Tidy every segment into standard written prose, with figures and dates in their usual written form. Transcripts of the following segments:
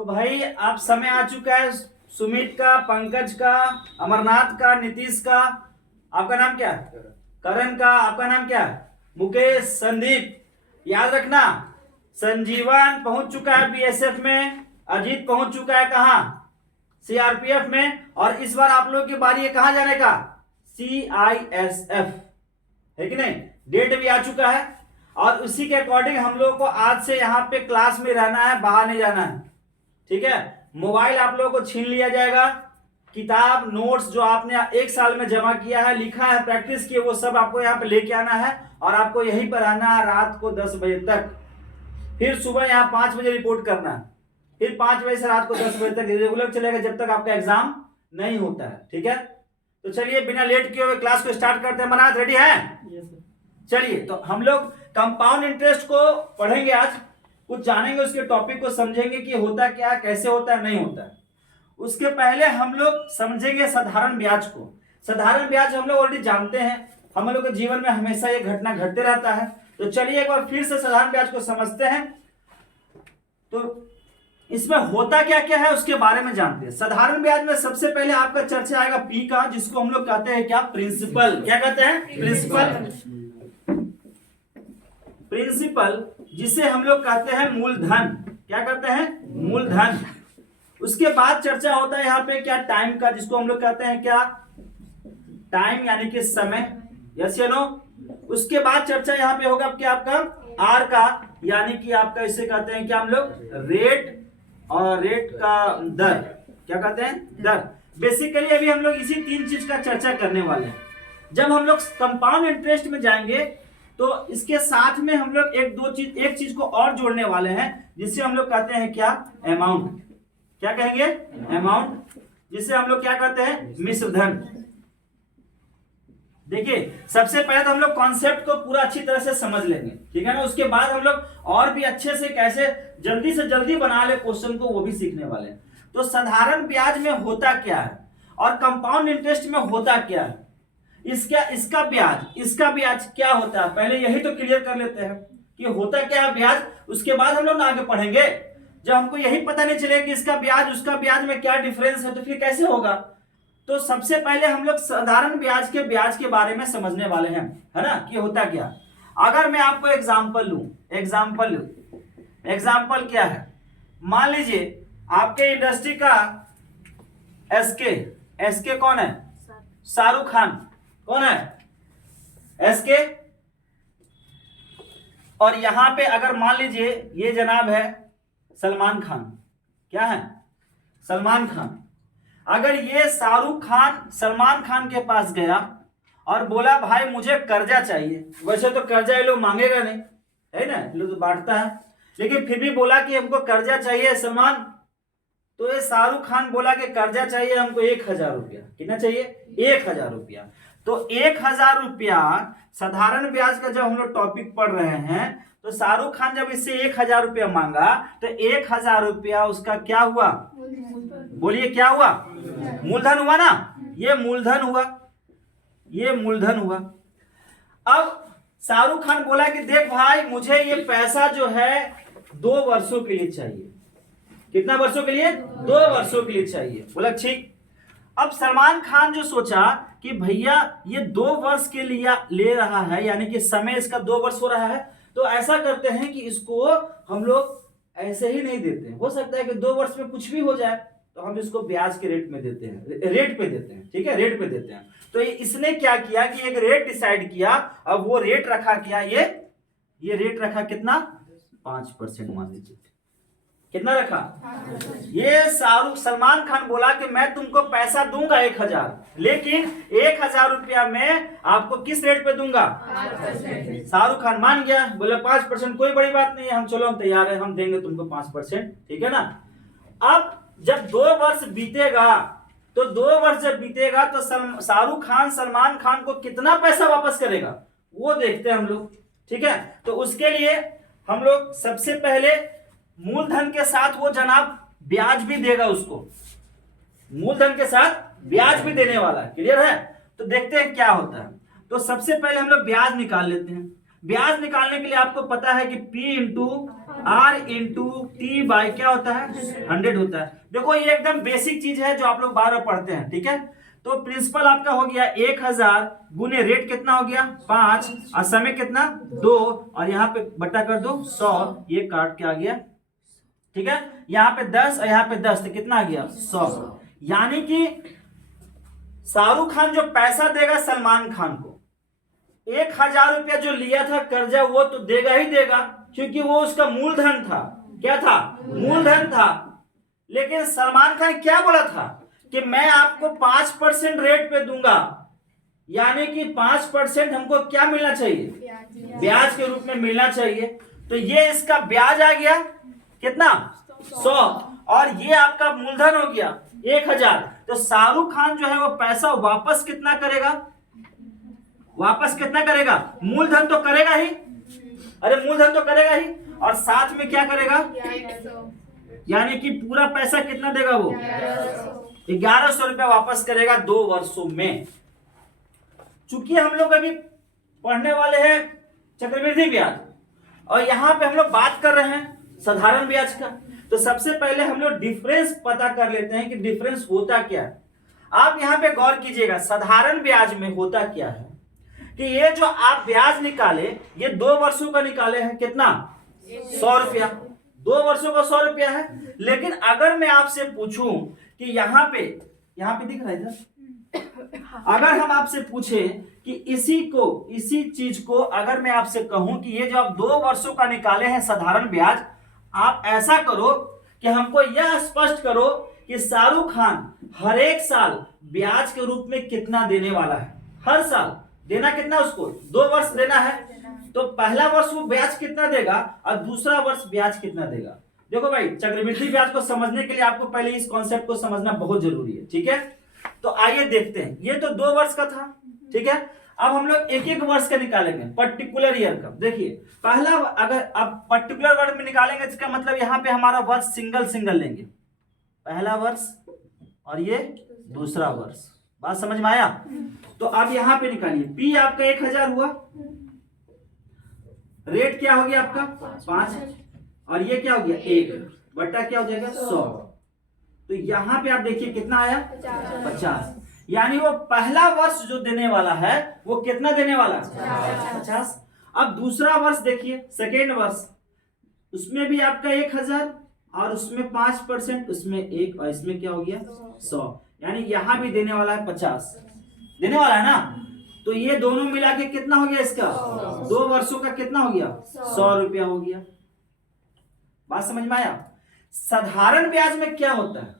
तो भाई अब समय आ चुका है सुमित का, पंकज का, अमरनाथ का, नीतीश का, आपका नाम क्या है, करण का, आपका नाम क्या है, मुकेश, संदीप, याद रखना। संजीवन पहुंच चुका है बीएसएफ में, अजीत पहुंच चुका है कहां, सीआरपीएफ में, और इस बार आप लोगों की बारी है कहां जाने का, सीआईएसएफ, है कि नहीं। डेट भी आ चुका है और उसी के अकॉर्डिंग हम लोगों को आज से यहाँ पे क्लास में रहना है, बाहर नहीं जाना है, ठीक है। मोबाइल आप लोगों को छीन लिया जाएगा, किताब नोट्स जो आपने एक साल में जमा किया है, लिखा है, प्रैक्टिस किए, वो सब आपको यहाँ पे लेके आना है और आपको यहीं पर आना है रात को 10 बजे तक। फिर सुबह यहाँ 5 बजे रिपोर्ट करना है, फिर 5 बजे से रात को 10 बजे तक रेगुलर चलेगा जब तक आपका एग्जाम नहीं होता है, ठीक है। तो चलिए बिना लेट किए हुए क्लास को स्टार्ट करते हैं। मनाज रेडी है? चलिए तो हम लोग कंपाउंड इंटरेस्ट को पढ़ेंगे आज, कुछ जानेंगे, उसके टॉपिक को समझेंगे कि होता क्या, कैसे होता है, नहीं होता है। उसके पहले हम लोग समझेंगे साधारण ब्याज को। साधारण ब्याज हम लोग ऑलरेडी जानते हैं, हम लोग के जीवन में हमेशा ये घटना घटते रहता है। तो चलिए एक बार फिर से साधारण ब्याज को समझते हैं। तो इसमें होता क्या क्या है उसके बारे में जानते हैं। साधारण ब्याज में सबसे पहले आपका चर्चा आएगा पी का, जिसको हम लोग कहते हैं क्या, प्रिंसिपल। क्या कहते हैं? प्रिंसिपल। प्रिंसिपल जिसे हम लोग कहते हैं मूलधन। क्या कहते हैं? मूलधन। उसके बाद चर्चा होता है यहाँ पे क्या, टाइम का, जिसको हम लोग कहते हैं क्या, टाइम यानी कि समय। यस या नो? उसके बाद चर्चा यहाँ पे होगा क्या, आपका आर का, यानी कि आपका इसे कहते हैं क्या हम लोग, रेट, और रेट का दर। क्या कहते हैं? दर। बेसिकली अभी हम लोग इसी 3 चीज का चर्चा करने वाले हैं। जब हम लोग कंपाउंड इंटरेस्ट में जाएंगे तो इसके साथ में हम लोग एक चीज को और जोड़ने वाले हैं, जिसे हम लोग कहते हैं क्या, अमाउंट। क्या कहेंगे? अमाउंट, जिसे हम लोग क्या कहते हैं, मिश्र धन। देखिए सबसे पहले तो हम लोग कॉन्सेप्ट को पूरा अच्छी तरह से समझ लेंगे, ठीक है ना। उसके बाद हम लोग और भी अच्छे से कैसे जल्दी से जल्दी बना ले क्वेश्चन को, वो भी सीखने वाले हैं। तो साधारण ब्याज में होता क्या है और कंपाउंड इंटरेस्ट में होता क्या है, इसका ब्याज क्या होता है, पहले यही तो क्लियर कर लेते हैं कि होता क्या है ब्याज। उसके बाद हम लोग आगे पढ़ेंगे। जब हमको यही पता नहीं चलेगा कि इसका ब्याज उसका ब्याज में क्या डिफरेंस है, तो फिर कैसे होगा। तो सबसे पहले हम लोग साधारण ब्याज के बारे में समझने वाले हैं, है ना, कि होता क्या। अगर मैं आपको एग्जाम्पल क्या है, मान लीजिए आपके इंडस्ट्री का एसके कौन है, शाहरुख खान। कौन है? एसके। और यहां पे अगर मान लीजिए ये जनाब है सलमान खान। क्या है? सलमान खान। अगर ये शाहरुख खान सलमान खान के पास गया और बोला भाई मुझे कर्जा चाहिए, वैसे तो कर्जा ये लोग मांगेगा नहीं, है ना, लोग तो बांटता है, लेकिन फिर भी बोला कि हमको कर्जा चाहिए सलमान। तो ये शाहरुख खान बोला कि कर्जा चाहिए हमको 1000 रुपया। कितना चाहिए? 1000 रुपया। तो 1000 रुपया साधारण ब्याज का जब हम लोग टॉपिक पढ़ रहे हैं, तो शाहरुख खान जब इससे 1000 रुपया मांगा तो 1000 रुपया उसका क्या हुआ, बोलिए क्या हुआ, मूलधन हुआ ना। ये मूलधन हुआ। अब शाहरुख खान बोला कि देख भाई मुझे ये पैसा जो है 2 वर्षों के लिए चाहिए। कितना वर्षों के लिए? 2 वर्षों के लिए चाहिए। बोला ठीक। अब सलमान खान जो सोचा कि भैया ये 2 वर्ष के लिए ले रहा है, यानी कि समय इसका 2 वर्ष हो रहा है, तो ऐसा करते हैं कि इसको हम लोग ऐसे ही नहीं देते हैं, हो सकता है कि 2 वर्ष में कुछ भी हो जाए, तो हम इसको ब्याज के रेट में देते हैं, रेट पे देते हैं, ठीक है, रेट पे देते हैं। तो इसने क्या किया कि एक रेट डिसाइड किया। अब वो रेट रखा क्या, ये रेट रखा कितना, 5% मान लीजिए। कितना रखा? ये सलमान खान बोला कि मैं तुमको पैसा दूंगा 1000, लेकिन 1000 रुपया में आपको किस रेट पे दूंगा, 5%। शाहरुख खान मान गया, बोला 5%, कोई बड़ी बात नहीं है, हम तैयार है, हम देंगे तुमको 5%, ठीक है ना। अब जब 2 वर्ष बीतेगा, तो 2 वर्ष जब बीतेगा तो शाहरुख खान सलमान खान को कितना पैसा वापस करेगा वो देखते हैं हम लोग, ठीक है। तो उसके लिए हम लोग सबसे पहले मूलधन के साथ वो जनाब ब्याज भी देगा, उसको मूलधन के साथ ब्याज भी देने वाला है। क्लियर है? तो देखते हैं क्या होता है। तो सबसे पहले हम लोग ब्याज निकाल लेते हैं। ब्याज निकालने के लिए आपको पता है कि P into R into T by क्या होता है 100 होता है। देखो ये एकदम बेसिक चीज है जो आप लोग बार बार पढ़ते हैं, ठीक है। तो प्रिंसिपल आपका हो गया 1000 गुने रेट कितना हो गया 5 और समय कितना 2 और यहाँ पे बटा कर दो 100, ये काट के आ गया, ठीक है। यहाँ पे 10 और यहाँ पे 10 तो कितना आ गया 100। यानी कि शाहरुख खान जो पैसा देगा सलमान खान को 1000 रुपया जो लिया था कर्जा वो तो देगा ही देगा, क्योंकि वो उसका मूलधन था। क्या था? मूलधन था। लेकिन सलमान खान क्या बोला था कि मैं आपको 5% रेट पे दूंगा, यानी कि 5% हमको क्या मिलना चाहिए? ब्याज के रूप में मिलना चाहिए। तो ये इसका ब्याज आ गया कितना 100 और ये आपका मूलधन हो गया 1000। तो शाहरुख खान जो है वो पैसा वापस कितना करेगा? वापस कितना करेगा? मूलधन तो करेगा ही, अरे मूलधन तो करेगा ही, और साथ में क्या करेगा? यानी कि पूरा पैसा कितना देगा वो? 1100 रुपया वापस करेगा 2 वर्षों में। चूंकि हम लोग अभी पढ़ने वाले हैं चक्रवृद्धि ब्याज और यहां पे हम लोग बात कर रहे हैं साधारण ब्याज का, तो सबसे पहले हम लोग डिफरेंस पता कर लेते हैं कि डिफरेंस होता क्या है। आप यहां पे गौर कीजिएगा, साधारण ब्याज में होता क्या है कि ये जो आप ब्याज निकाले ये 2 वर्षों का निकाले हैं, कितना 100 रुपया, 2 वर्षों का 100 रुपया है। लेकिन अगर मैं आपसे पूछूं कि यहाँ पे दिख रहा है इधर, अगर हम आपसे पूछे कि इसी चीज को अगर मैं आपसे कहूं कि ये जो आप 2 वर्षों का निकाले हैं साधारण ब्याज, आप ऐसा करो कि हमको यह स्पष्ट करो कि शाहरुख खान हर एक साल ब्याज के रूप में कितना देने वाला है। हर साल देना कितना उसको? 2 वर्ष देना है। तो पहला वर्ष वो ब्याज कितना देगा और दूसरा वर्ष ब्याज कितना देगा। देखो भाई, चक्रवृद्धि ब्याज को समझने के लिए आपको पहले इस कॉन्सेप्ट को समझना बहुत जरूरी है, ठीक है। तो आइए देखते हैं, ये तो 2 वर्ष का था, ठीक है। अब हम लोग एक एक वर्ष का निकालेंगे, पर्टिकुलर ईयर का। देखिए पहला, अगर अब पर्टिकुलर वर्ष में निकालेंगे इसका मतलब यहाँ पे हमारा वर्ष सिंगल लेंगे, पहला वर्ष और ये दूसरा वर्ष। बात समझ में आया? तो अब यहाँ पे निकालिए, पी आपका 1000 हुआ, रेट क्या हो गया आपका 5 और ये क्या हो गया 1 बटा क्या हो जाएगा 100। तो यहाँ पे आप देखिए कितना आया 50। यानी वो पहला वर्ष जो देने वाला है वो कितना देने वाला है 50। अब दूसरा वर्ष देखिए, सेकेंड वर्ष, उसमें भी आपका 1000 और उसमें 5%, उसमें 1 और इसमें क्या हो गया 100। यानी यहां भी देने वाला है 50 देने वाला है ना। तो ये दोनों मिला के कितना हो गया इसका 2 वर्षों का कितना हो गया 100 रुपया हो गया। बात समझ में आया? साधारण ब्याज में क्या होता है?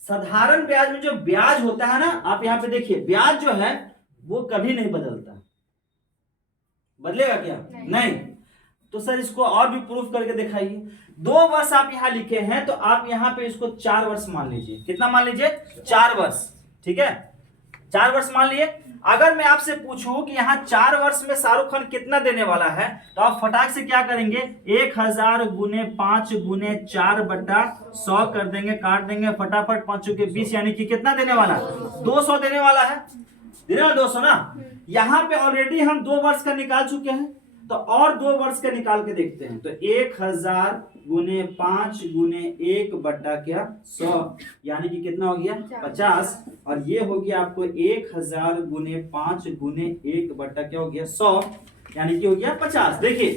साधारण ब्याज में जो ब्याज होता है ना, आप यहां पे देखिए, ब्याज जो है वो कभी नहीं बदलता। बदलेगा क्या? नहीं। तो सर इसको और भी प्रूफ करके दिखाइए। 2 वर्ष आप यहां लिखे हैं तो आप यहां पे इसको 4 वर्ष मान लीजिए। कितना मान लीजिए? 4 वर्ष, ठीक है, 4 वर्ष मान लिए। अगर मैं आपसे पूछूं कि यहाँ 4 वर्ष में शाहरुख खान कितना देने वाला है, तो आप फटाक से क्या करेंगे, 1000 गुने 5 गुने 4 बटा 100 कर देंगे, काट देंगे फटाफट 5 के 20, यानी कि कितना देने वाला है 200 देने वाला है। देने वाला 200 ना। यहाँ पे ऑलरेडी हम 2 वर्ष का निकाल चुके हैं, तो और 2 वर्ष का निकाल के देखते हैं। तो 1000 गुने 5 गुने 1 बटा क्या 100, यानी कि कितना हो गया 50। और ये हो गया आपको 1000 गुने 5 गुने 1 बटा क्या हो गया 100, यानी कि हो गया 50। देखिए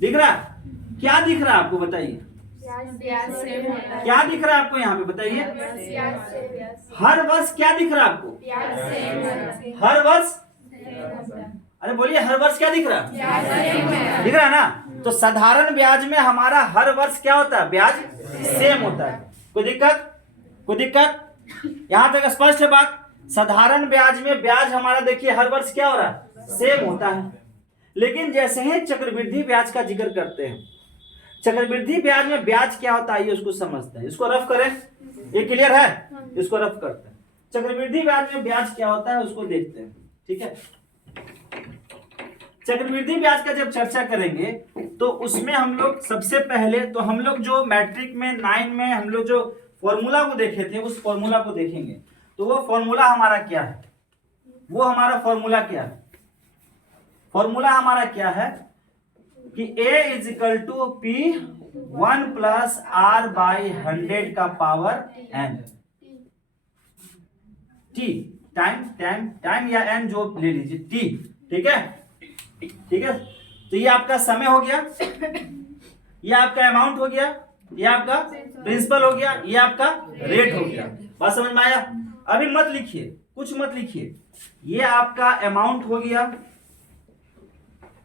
दिख रहा है? क्या दिख रहा है आपको बताइए? क्या दिख रहा है आपको यहाँ पे बताइए? हर वर्ष क्या दिख रहा है आपको? हर वर्ष, अरे बोलिए, हर वर्ष क्या दिख रहा है? दिख रहा है ना। तो साधारण ब्याज में हमारा हर वर्ष क्या होता है? ब्याज सेम होता है। कोई दिक्कत? यहां तक स्पष्ट है बात? साधारण ब्याज में ब्याज हमारा देखिए हर वर्ष क्या हो रहा है? सेम होता है। लेकिन जैसे ही चक्रवृद्धि ब्याज का जिक्र करते हैं, चक्रवृद्धि ब्याज में ब्याज क्या होता है ये उसको समझते हैं। इसको रफ करें, ये क्लियर है? इसको रफ करते हैं। चक्रवृद्धि ब्याज में ब्याज क्या होता है उसको देखते हैं, ठीक है। चक्रवृद्धि ब्याज का जब चर्चा करेंगे तो उसमें हम लोग सबसे पहले तो हम लोग जो मैट्रिक में 9 में हम लोग जो फॉर्मूला को देखे थे उस फॉर्मूला को देखेंगे। तो वो फॉर्मूला हमारा क्या है? फॉर्मूला हमारा क्या है? कि A is equal to P 1 plus R by 100 का पावर n। T टाइम या n जो ले लीजिए T, ठीक है, ठीक है। तो ये आपका समय हो गया, ये आपका अमाउंट हो गया, ये आपका प्रिंसिपल हो गया, ये आपका रेट हो गया। बात समझ में आया? अभी मत लिखिए, कुछ मत लिखिए, ये आपका अमाउंट हो गया,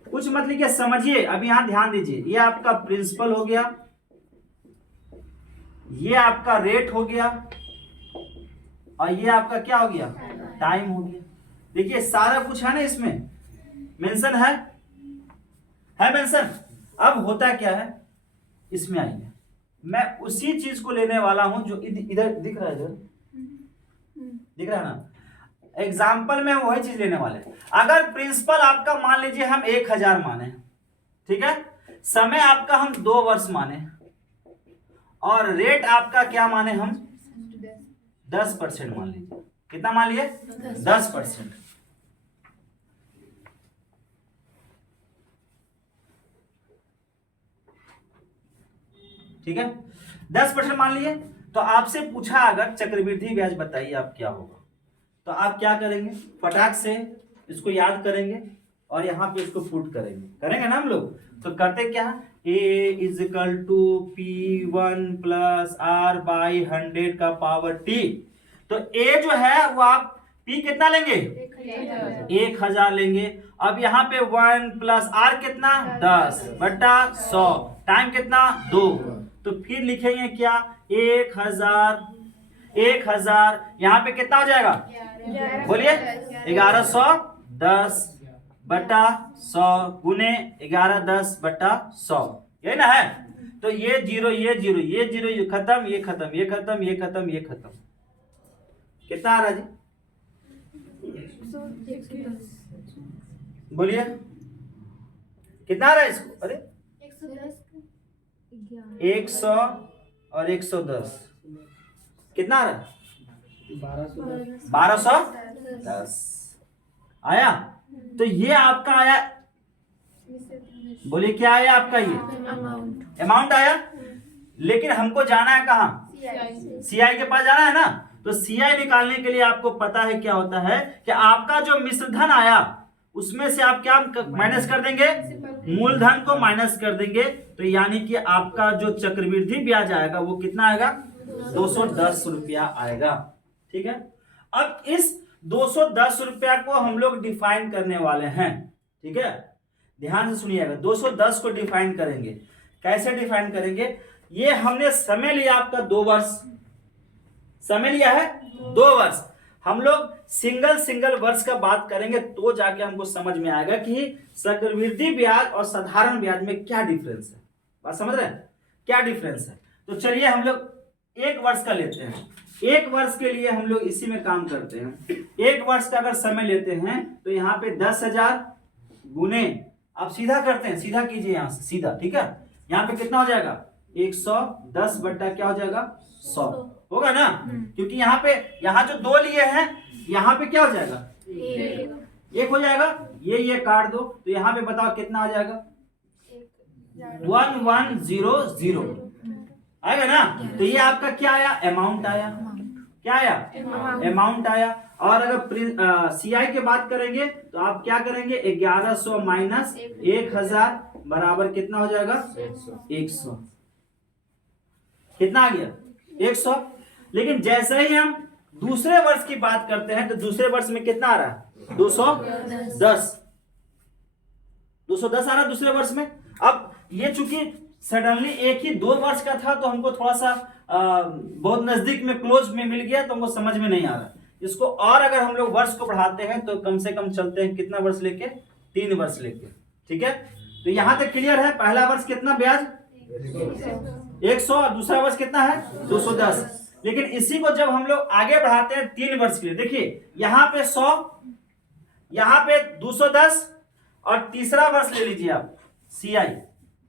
कुछ मत लिखिए, समझिए। अभी यहां ध्यान दीजिए, ये आपका प्रिंसिपल हो गया, ये आपका रेट हो गया, और ये आपका क्या हो गया? टाइम हो गया। देखिए सारा कुछ है ना, इसमें मेंशन है मेंशन। अब होता क्या है, इसमें आइए, मैं उसी चीज को लेने वाला हूं जो इधर दिख रहा है, इधर दिख रहा है ना। एग्जाम्पल में वही चीज लेने वाले। अगर प्रिंसिपल आपका मान लीजिए हम 1000 माने, ठीक है, समय आपका हम 2 वर्ष माने, और रेट आपका क्या माने हम 10% मान लीजिए। कितना मान लिए? 10%। ठीक है, 10% मान लिए। तो आपसे पूछा अगर चक्रवृद्धि ब्याज बताइए आप क्या होगा, तो आप क्या करेंगे? फटाक से इसको याद करेंगे और यहाँ पे इसको पुट करेंगे ना हम लोग। तो करते क्या, a is equal to P1 plus R by 100 का पावर T। तो a जो है वो आप P कितना लेंगे? 1000 लेंगे। अब यहाँ पे 1 प्लस R कितना? 10 बटा 100। टाइम कितना? 2। तो फिर लिखेंगे क्या? 1000 यहाँ पे कितना हो जाएगा? बोलिए 1110 बटा 100 गुने 1110 बटा 100, यही ना है। तो ये जीरो ये खत्म, ये खत्म, ये खत्म, ये खत्म, ये खत्म। कितना आ रहा जी? बोलिए कितना आ रहा है इसको? अरे 100 और 110 कितना आ रहा है? 1210 आया। तो ये आपका आया, बोलिए क्या आया आपका? ये अमाउंट आया। लेकिन हमको जाना है कहाँ? सीआई के पास जाना है ना। तो सीआई निकालने के लिए आपको पता है क्या होता है कि आपका जो मिश्रधन आया उसमें से आप क्या माइनस कर देंगे? मूलधन को माइनस कर देंगे। तो यानी कि आपका जो चक्रवृद्धि ब्याज आएगा वो कितना आएगा? 210 रुपया आएगा। ठीक है, अब इस 210 रुपया को हम लोग डिफाइन करने वाले हैं। ठीक है, ध्यान से सुनिएगा। 210 को डिफाइन करेंगे। कैसे डिफाइन करेंगे? ये हमने समय लिया आपका 2 वर्ष, समय लिया है 2 वर्ष। हम लोग सिंगल वर्ष का बात करेंगे तो जाके हमको समझ में आएगा कि चक्रवृद्धि ब्याज और साधारण ब्याज में क्या डिफरेंस है। बात समझ रहे हैं क्या डिफरेंस है? तो चलिए हम लोग 1 वर्ष का लेते हैं। 1 वर्ष के लिए हम लोग इसी में काम करते हैं। 1 वर्ष का अगर समय लेते हैं तो यहाँ पे 10,000 गुने, आप सीधा करते हैं, सीधा कीजिए यहाँ से सीधा। ठीक है, यहाँ पे कितना हो जाएगा? 110 बट्टा क्या हो जाएगा? 100 होगा ना। क्योंकि यहाँ जो 2 लिए हैं, यहाँ पे क्या हो जाएगा? 1 हो जाएगा। ये काट दो तो यहाँ पे बताओ कितना आ जाएगा? 1100 आएगा ना। तो ये आपका क्या आया? अमाउंट आया। क्या आया? अमाउंट आया। और अगर सीआई की बात करेंगे तो आप क्या करेंगे? 1100 माइनस 1000 बराबर कितना हो जाएगा? 100। कितना आ गया? 100। लेकिन जैसे ही हम दूसरे वर्ष की बात करते हैं तो दूसरे वर्ष में कितना आ रहा है? 210 आ रहा है दूसरे वर्ष में। अब ये चूंकि सडनली एक ही 2 वर्ष का था तो हमको थोड़ा सा बहुत नजदीक में क्लोज में मिल गया तो हमको समझ में नहीं आ रहा। इसको और अगर हम लोग वर्ष को बढ़ाते हैं तो कम से कम चलते हैं कितना वर्ष लेके? 3 वर्ष लेके। ठीक है, तो यहां तक क्लियर है। पहला वर्ष कितना ब्याज? 100 और दूसरा वर्ष कितना है? 210। लेकिन इसी को जब हम लोग आगे बढ़ाते हैं 3 वर्ष के लिए, देखिए यहाँ पे 100, यहाँ पे 210 और तीसरा वर्ष ले लीजिए आप सीआई।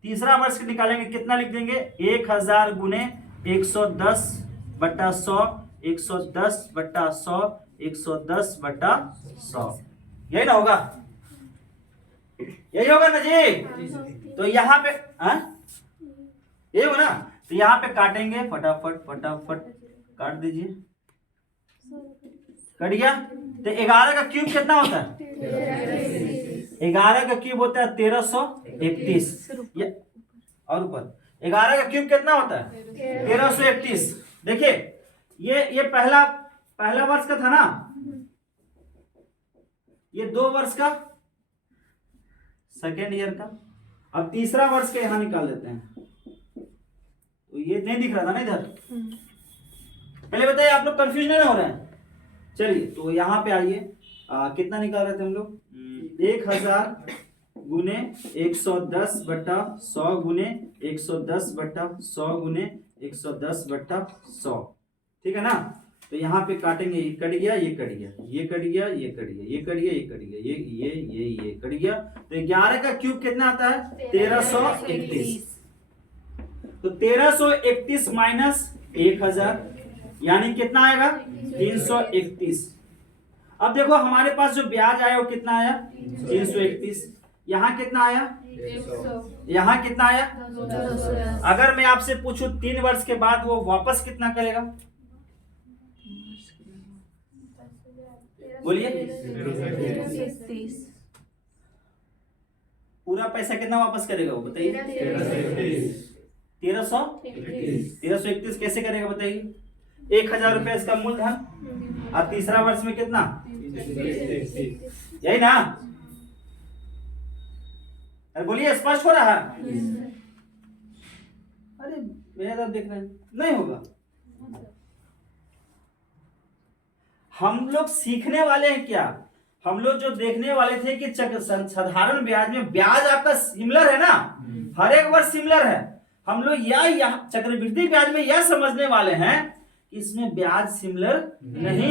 तीसरा वर्ष निकालेंगे कितना लिख देंगे? 1000 गुने 110 बटा 100, 110 बटा 100, 110 बटा 100, यही ना होगा? यही होगा ना जी? तो यहाँ पे हाँ यही होगा ना? तो यहाँ पे काटेंगे, फटाफट फटाफट काट दीजिए। कट गया। तो 11 का क्यूब कितना होता है? 11 का क्यूब होता है 1331। और ऊपर 11 का क्यूब कितना होता है? 1331। देखिए ये पहला वर्ष का था ना, ये 2 वर्ष का, सेकेंड ईयर का। अब तीसरा वर्ष का यहां निकाल लेते हैं। तो ये नहीं दिख रहा था ना इधर, पहले बताइए आप लोग कंफ्यूज नहीं हो रहे हैं? चलिए तो यहाँ पे आइए, कितना निकाल रहे थे हम लोग? 1000 गुने 110 बट्टा 100 गुने 110 बट्टा 100 गुने 110 बट्टा 100, ठीक है ना? तो यहाँ पे काटेंगे, ये कट गया, ये कट गया, ये कट गया, ये कट गया, ये कट गया, ये कट गया, ये कट गया। तो 11 का क्यूब कितना आता है? 1331। तो 1331 माइनस 1000 यानी कितना आएगा? 331। अब देखो हमारे पास जो ब्याज आया वो कितना आया? 331। यहाँ कितना आया? 100। यहाँ कितना आया? 210। अगर मैं आपसे पूछूं 3 वर्ष के बाद वो वापस कितना करेगा? बोलिए। 1331। पूरा पैसा कितना वापस करेगा वो बताइए? 1331 कैसे करेगा बताइए? 1000 रुपया इसका मूलधन, अब तीसरा वर्ष में कितना? यही ना? अरे बोलिए, स्पष्ट हो रहा है? अरे मेरा तरफ देख रहे हैं, नहीं होगा। हम लोग सीखने वाले हैं क्या? हम लोग जो देखने वाले थे कि साधारण ब्याज में ब्याज आपका सिमिलर है ना, हर एक वर्ष सिमिलर है। हम लोग यह चक्रवृद्धि ब्याज में यह समझने वाले हैं कि इसमें ब्याज सिमिलर नहीं